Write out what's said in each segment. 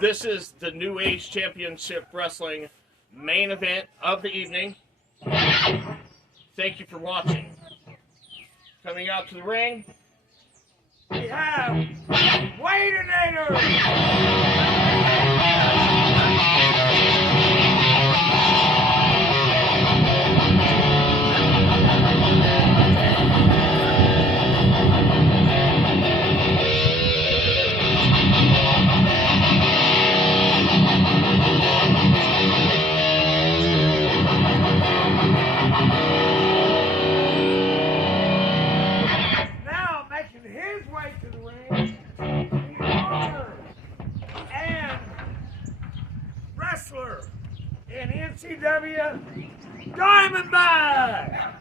This is the New Age Championship Wrestling main event of the evening. Thank you for watching. Coming out to the ring, we have Wadinator! Wrestler in NCW Diamondback!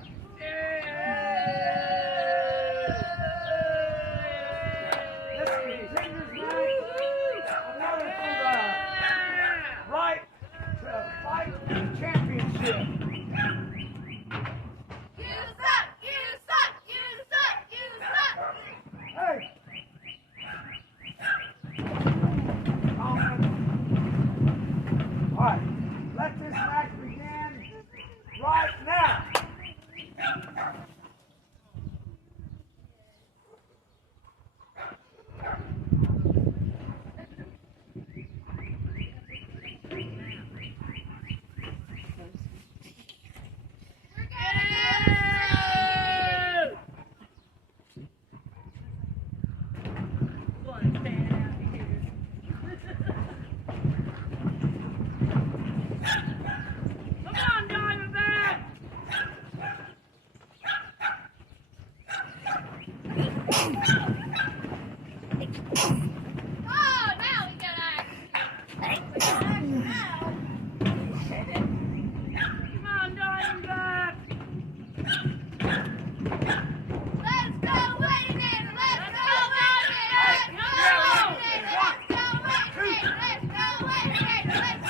This is the Contenders match. Another for the right to fight the championship. You suck! You suck! You suck! You suck! Hey! Alright, let this match begin right now. Give up! Come on, Diamondback! Come on, Diamondback! 1, 2. Come on, Diamondback! Come on, Wadinator! Let's go, Wadinator! Come on, Diamondback! Let's go, Wadinator! Let's go, Wadinator! Let's go! Let's go, Wadinator! Let's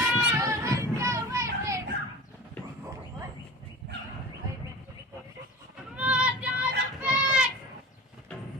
go! Let's go, Wadinator!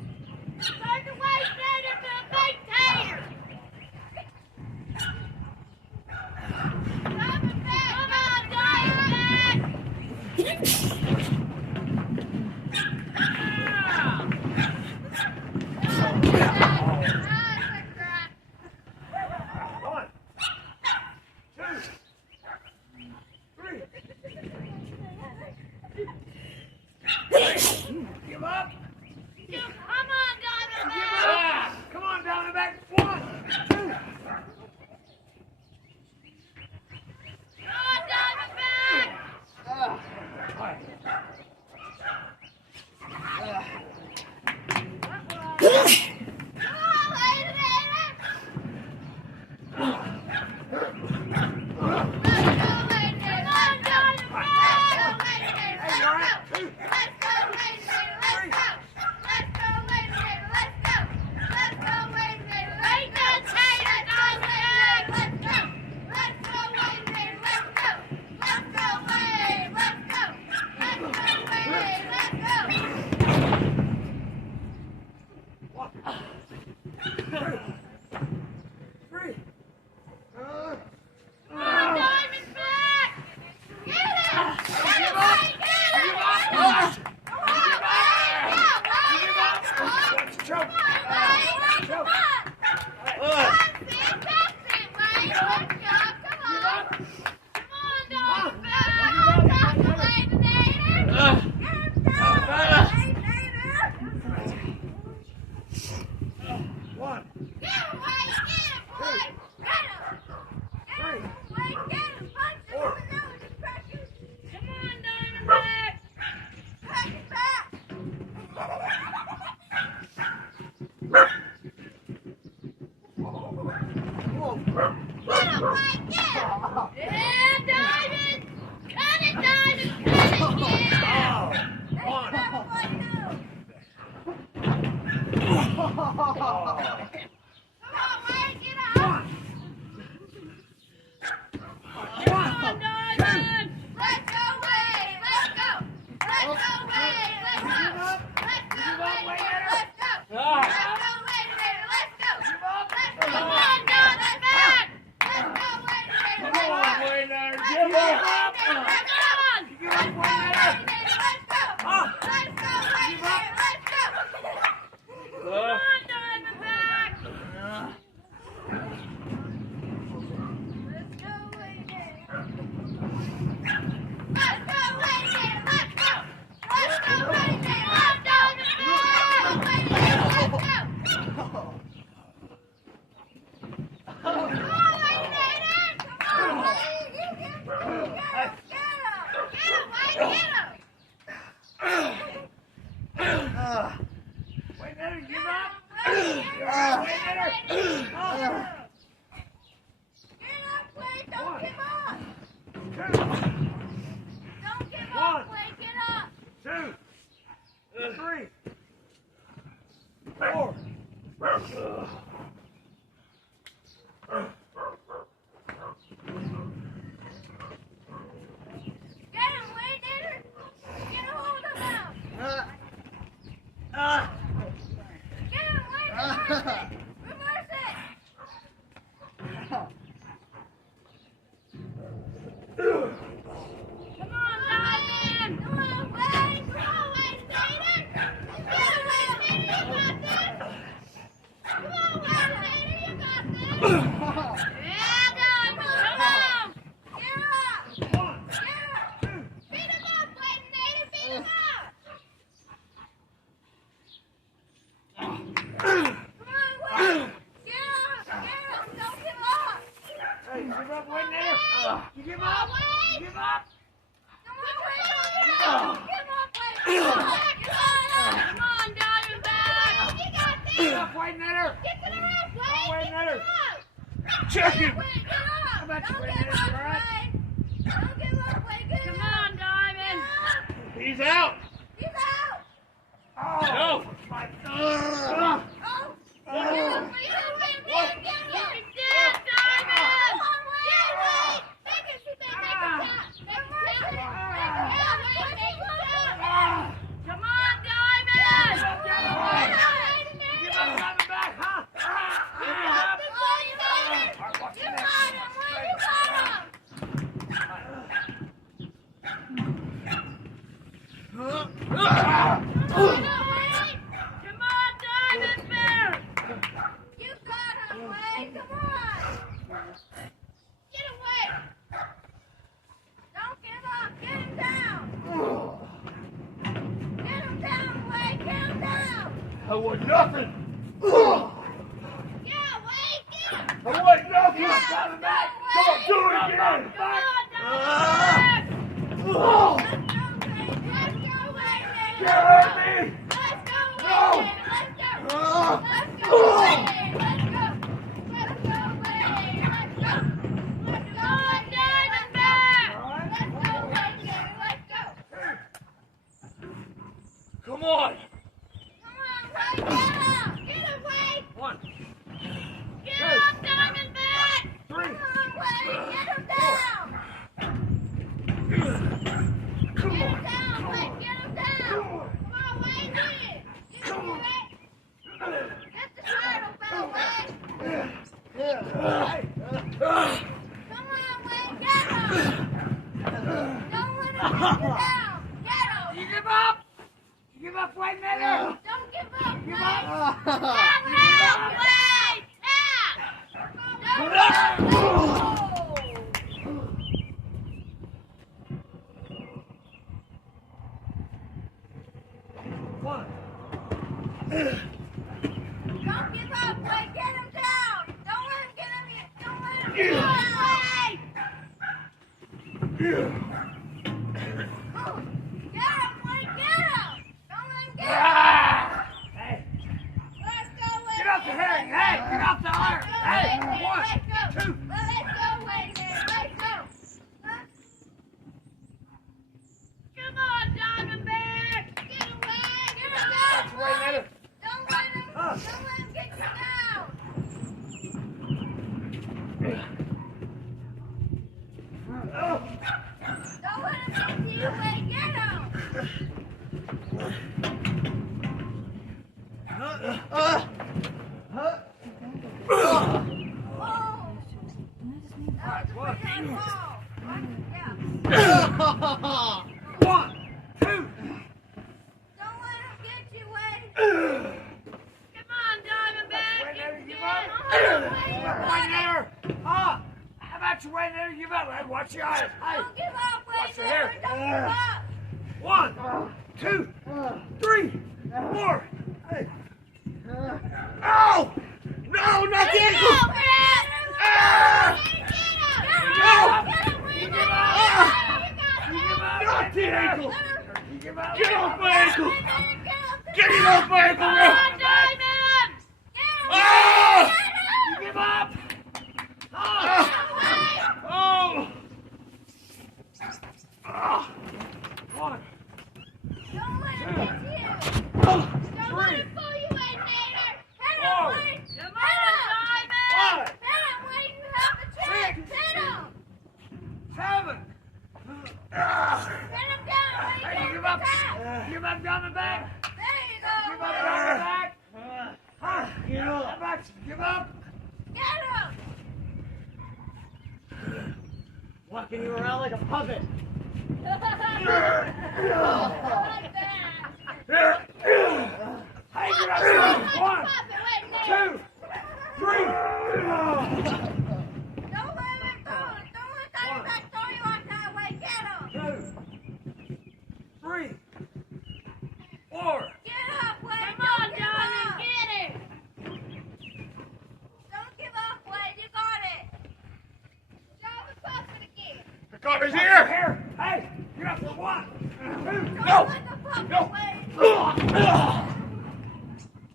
Let's go, Diamondback! Let's go! Let's go, Wadinator! Let's go! Let's go, Wade! Let's go! Let's go, Wade! Let's go! 1, 2, 3. Come on, Diamondback! Get it! Get it, Wade! Get it! Come on, Wade! Come on, Wade! Come on, Come on, see, that's it, Wade! Good job, come on! Come on, Diamondback! Let's go, Wadinator! Let's go, Wadinator! 1, Get him, Wade! Get him, boy! Get him! Get him, Wade! Get him! Punch him in the nose and pressure! Come on, Diamondback! Take it back! Get him, Wade! Get him! Yeah, Diamond! Cut it, Diamond! Cut it! Yeah! There you go, boy, go! Come on, Wade! Get up! Come on, Diamond! Let's go, Wade! Let's go! Let's go, Wade! Let's go! Let's go, Wade! Let's go! Let's go, Wade! Let's go! Let's go! Wade. Don't give up. Two. Don't give up, Wade. Get up. 2, 3, 4. Get him, Wadinator. Get a hold of him. Get him, Wade. Reverse it. Come on, Diamond. Come on, Wade. Come on, Wadinator. Get him, Wadinator. You got this. Come on, Wadinator. You got this. Yeah, Diamond. Come on. Get up. Get up. Beat him up, Wadinator. Beat him up. Come on, Wade. Get up. Get up. Don't give up. Hey, you give up, Wadinator? You give Come on, up? Wade. You give up? Come on, Wade. Give up, Wade. Come on, Diamondback. You got this. Get up, Wadinator! Get to the roof, Wade. Come on, Wadinator. Get up. Check him. Wade, get up. How about you, Don't Wade, give Wade, up, all right? Wade. Don't give up, Wade. Get Come up. on, Diamond. He's out. He's out. Oh! No. My Oh. Oh. Get up, Wade. Get up, Wade. Get up. He's dead, Diamond. Come on, Wade. Wade. Make it. Make it tap. Make it tap. Yeah, Wade. Make it tap. Come on, Diamond. Give up, Diamondback, huh? Give up! Come on, Diamond Bear. You got him, Wade. Come on. Get away. Don't give up. Get him down. Get him down, Wade. Get him down. I want nothing. Yeah, Wade. Get him. I want nothing. Yeah, Diamondback. Come on, do it again. Come on, Diamond. Oh, Let's go, Wade. Let's go, Wade. you hurt me. Let's go, No. Wade. Let's go. Oh. Let's go, Wade. Let's go. Let's go, Wade. Let's go. Let's go, Diamondback. Let's go, Wade. Let's go. Come on. Come on, Wade. Get up. Get him, Wade. 1, Get up, Diamondback. 3, Come on, Wade. Get him down. Come Get him on. down, Wade. Get him down. Come on, Wade. Get it. Get him, Wade. Get the title, fella, Wade. Come on, Wade. Get him. Don't let him get you down. Get him. You give up? You give up, Wadinator? Don't give up, Give Wade. up? Down, Wade. Don't give up. 1. Don't give up, Wade. Get him down. Don't let him get him. Don't let him get Yeah. down, Wade. Yeah. Get him, Wade. Get him. Don't let him get him. Ah! Hey, Let's go, Wade. get off the herring. Hey, get off the iron. Hey, Let's go, 1, Let's go. 2. Let's go, Wade. Let's go. Come on, Diamondback. Get him, Wade. Get him That's down, Wadinator. Wade. Don't let him get you down. Don't let him get to you, Wade. Get him. Oh. That was a pretty hard ball. Yeah. 1, 2. Don't let him get you, Wade. Come on, Diamondback. Wadinator, He's give dead. up? Come on, Wade. Wadinator. Huh? How about you, Wadinator? Give up. Hey, watch your eyes. Hey. Don't give up, Wade. Watch your hair. Don't give up. 1, 2, 3, 4. Hey. Ow! No, not the ankle! Ah! Not the ankle! You give up? Get off my ankle! Get him off my ankle, Come bro! on, Diamond. Ah! give up. Get him! Walking you around like a puppet. Like that. Hey, get up. One, two, three. Don't let him throw it. Don't let Diamondback throw you out that way. Get him! 2, 3, 4. Get up, Wade! Come on, Diamond, get it! Don't give up, Wade. You got it. Show the puppet again. The cop is here. Here. Hey, get up for 1, 2, Don't go. let the puppet, Go. Wade.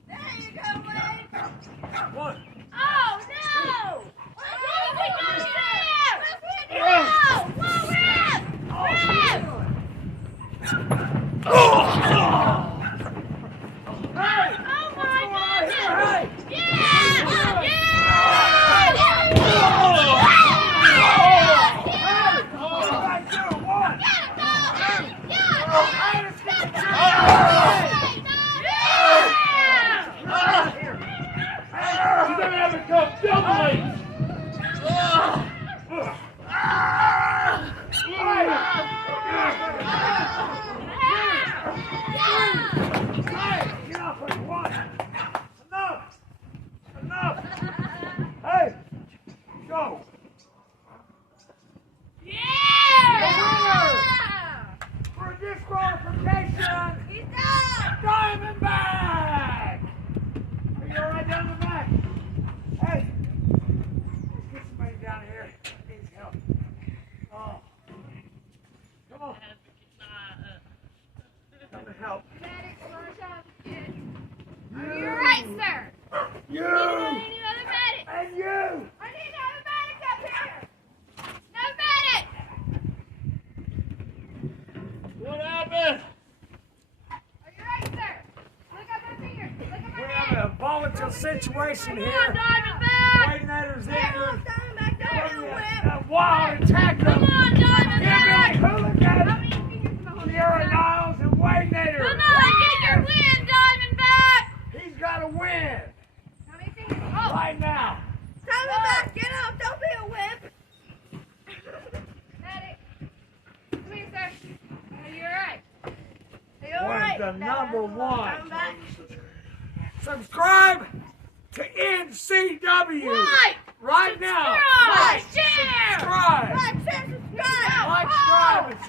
There you go, Wade. 1. Oh, no! Let's Oh, hit we it. got there! Let's hit it. No! Whoa, Rip! Rip! Hey, Oh, my goodness! hey. Yeah! You're gonna have to come double H. Get off with 1. Enough. Enough. Hey, go. For disqualification, He's done. Diamondback. Are you all right down the back? Hey, let's get somebody down here. Needs help. Oh, come on. Come and help. You're right, sir. You I need another medic. and you. I need another medic up here. No medic. What happened? Are you right, sir? Look up my finger. Look up my We're head. having a volatile situation Come on, here. Diamondback! Wadinator's Get injured. off, Diamondback. Don't do it. A wild attack. Come on, Diamondback! Give me How hooligan. many fingers am I holding? Sierra Niles and Wadinator. Come on, get your win, Diamondback! He's got to win How many fingers? Oh, right now. Diamondback, get up. Don't be a wimp. Medic. Come here, sir. Are you alright? Are you alright? the number one. Diamondback. Subscribe to NCW Like! right now. Subscribe! Share! Subscribe. Like, share, subscribe. Like, subscribe, and